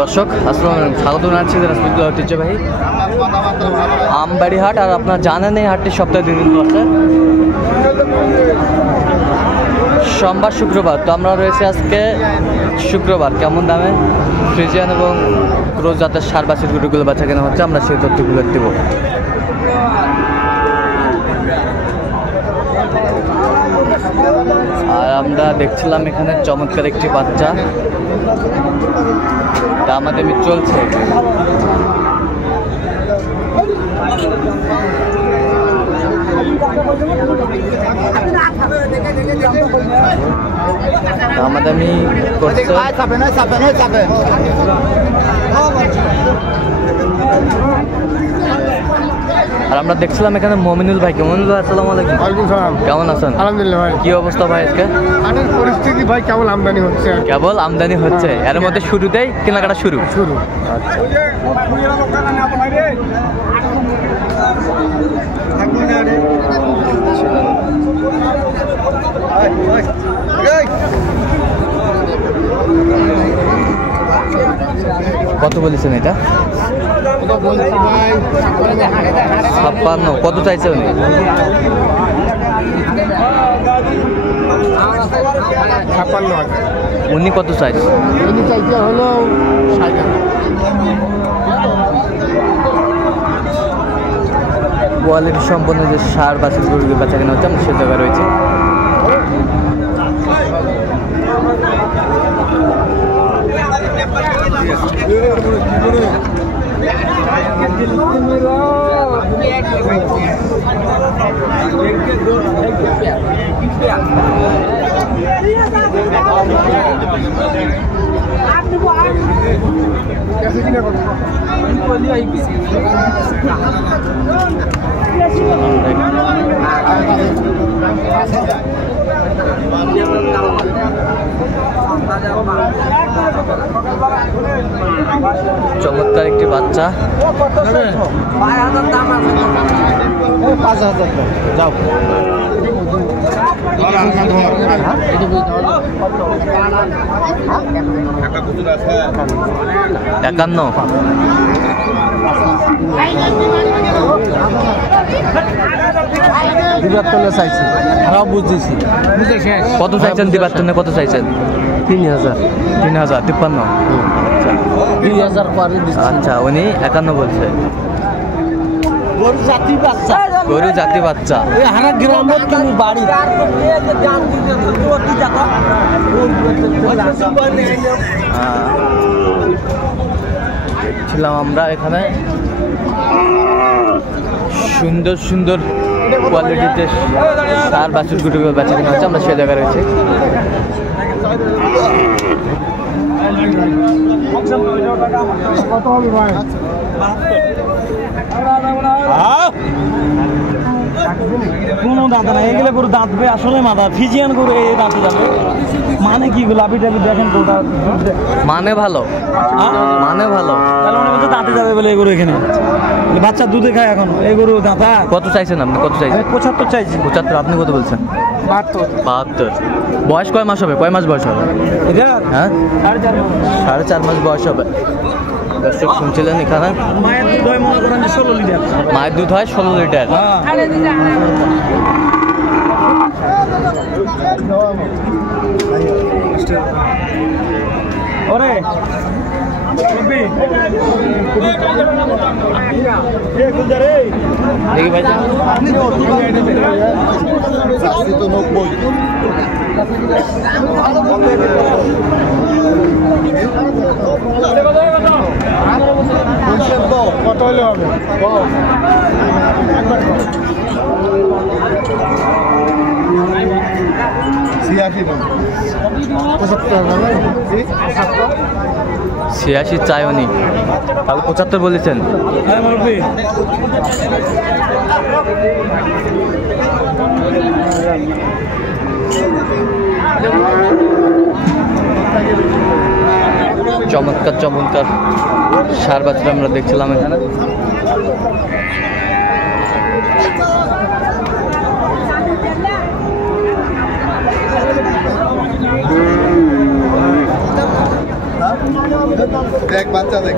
দর্শক আসসালামু আলাইকুম, স্বাগত জানাচ্ছি রাজপুত ঐতিহ্যবাহী আমবাড়ি হাট। আর আপনারা জানেন এই হাটটি সপ্তাহে 2 দিন বসে, সোমবার শুক্রবার। তো আমরা রয়েছে আজকে শুক্রবার। কেমন দামে ফ্রিজিয়ান এবং ক্রোজ জাতের সার বাছুর গরুগুলো বেচা কেনা হচ্ছে, আমরা সেই তথ্যগুলো দেব। আর আমরা দেখছিলাম এখানে চমৎকার একটি বাচ্চা, দামাদামি চলছে। দামাদামি করছে। আর আমরা দেখছিলাম এখানে মমিনুল ভাই। মমিনুল ভাই আসসালামু আলাইকুম। ওয়ালাইকুম সালাম। কেমন আছেন? আলহামদুলিল্লাহ ভাই। কি অবস্থা ভাই আজকে? হাটের পরিস্থিতি ভাই কেবল আমদানি হচ্ছে। কেবল আমদানি হচ্ছে, এর মধ্যে শুরুতেই কেনাকাটা শুরু। কত বলেছেন এটা? 56। কত চাইছে উনি? 56,000। উনি কত চাইছে? উনি চাইছে হলো 60,000। কোয়ালিটি সম্পন্ন যে সার বাছুর গরুগুলো বেচা কেনা হচ্ছে, আমরা সে জায়গায় রয়েছে। চমৎকার একটি বাচ্চা। 5,000 যাও। 51। দিবাত্তনে চাইছি, খারাপ বুঝতেছি। কত চাইছেন দিবাত্তনে? কত চাইছেন? 3,000। 3,000। 53। 2,000 পরে দিচ্ছি। আচ্ছা, উনি 51 বলছে। গরু জাতি বাচ্চা, গরু জাতি বাচ্চা। এই হারা গ্রামের তুমি বাড়ি ছিলাম আমরা এখানে সুন্দর সুন্দর কোয়ালিটিতে সার বাছুর গুটুগুলো বেচা কেনা হচ্ছে, আমরা সে জায়গায় রয়েছে। কত হবে ভাই? কোনো দাঁত না, এগুলো গরু দাঁতবে আসলে মাথা ফিজিয়ান গরু এই দাঁতে যাবে। মানে কি লাভি টাবি দেখেন গরুটা মানে ভালো, মানে ভালো। তাহলে মনে করছে দাঁতে যাবে বলে এই গরু এখানে বাচ্চা দুধে খায় এখন এই গরু দাঁতা। কত চাইছেন আপনি? কত চাইছেন? 75 চাইছি। 75। আপনি কত বলছেন? 72। বয়স কয় মাস হবে? কয় মাস বয়স হবে? হ্যাঁ, 4.5 মাস বয়স হবে। দর্শক শুনছিলেন এখানে মায়ের দুধ হয় মনে করেন 16 লিটার। মায়ের দুধ হয় 16 লিটার। ওরে দেখি ভাই, কত হলে হবে? 86 চাই উনি, তাহলে 75 বলেছেন। চমৎকার চমৎকার সার বাছুর আমরা দেখছিলাম এখানে। দেখ বাচ্চা দেখ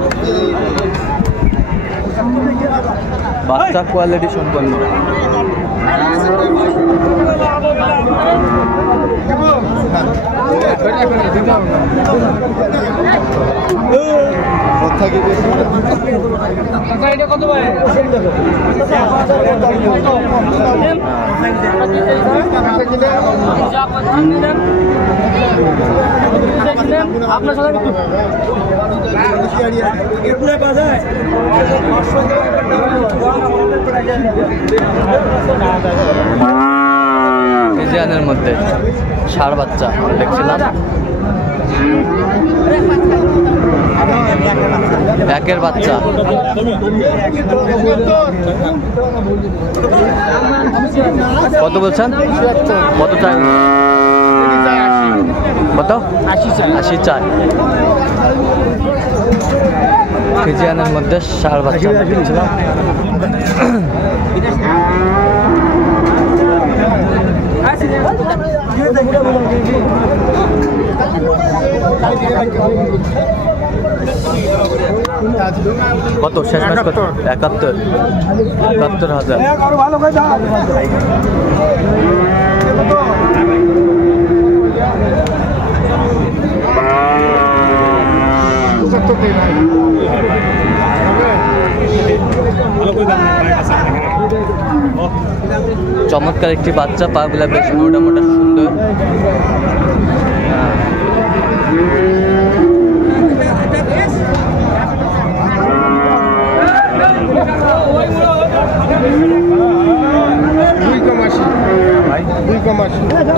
বাচ্চা কোয়ালিটি সম্পন্ন। আপনার সাথে ফ্রিজিয়ানের মধ্যে ষাঁড় বাচ্চা দেখছিলাম, একের বাচ্চা। কত বলছেন? কত চাই? কত? 80 চাই। ফ্রিজিয়ানের মধ্যে ষাঁড় বাচ্চা দেখছিলাম। কত শেষ ম্যাচ? কত? 71,000। চমৎকার একটি বাচ্চা, পা গুলা বেশ মোটা মোটা সুন্দর।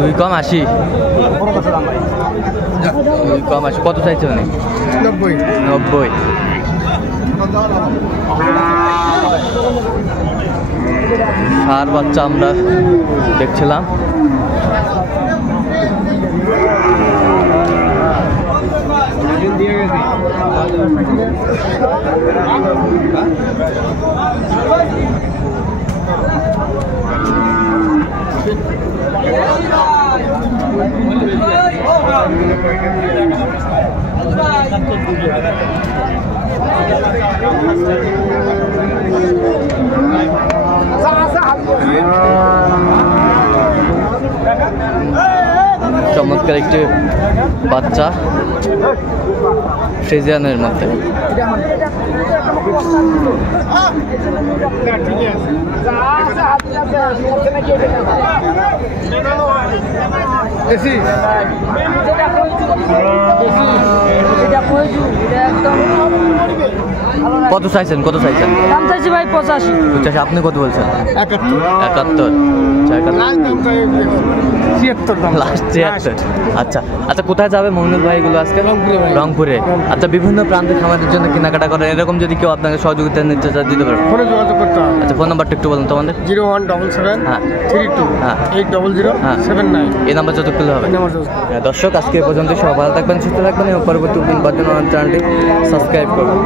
দুই কম 80। কত চাইছে? 90। ষাঁড় বাচ্চা আমরা দেখছিলাম। চমৎকার একটি বাচ্চা ফ্রিজিয়ানের মধ্যে। কত চাইছেন? কত চাইছেন? দাম চাইছি ভাই 85। আপনি কত বলছেন? 71। 71 লাস্ট 73। আচ্ছা আচ্ছা, কোথায় যাবে মহিনুল ভাই এগুলো আজকে? রংপুরে। আচ্ছা, বিভিন্ন প্রান্তে খামারের জন্য কেনাকাটা করেন, এরকম যদি কেউ আপনাকে সহযোগিতা নিতে চায় দিতে পারবে? ফোনে যোগাযোগ করতে হবে। আচ্ছা, ফোন নাম্বারটা একটু বলুন তোমাদের। 017732 এই নাম্বার যত পেলে হবে। দর্শক, আজকে পর্যন্ত সবাই ভালো থাকবেন, সুস্থ থাকবেন এবং পরবর্তী চ্যানেলটি সাবস্ক্রাইব করবেন।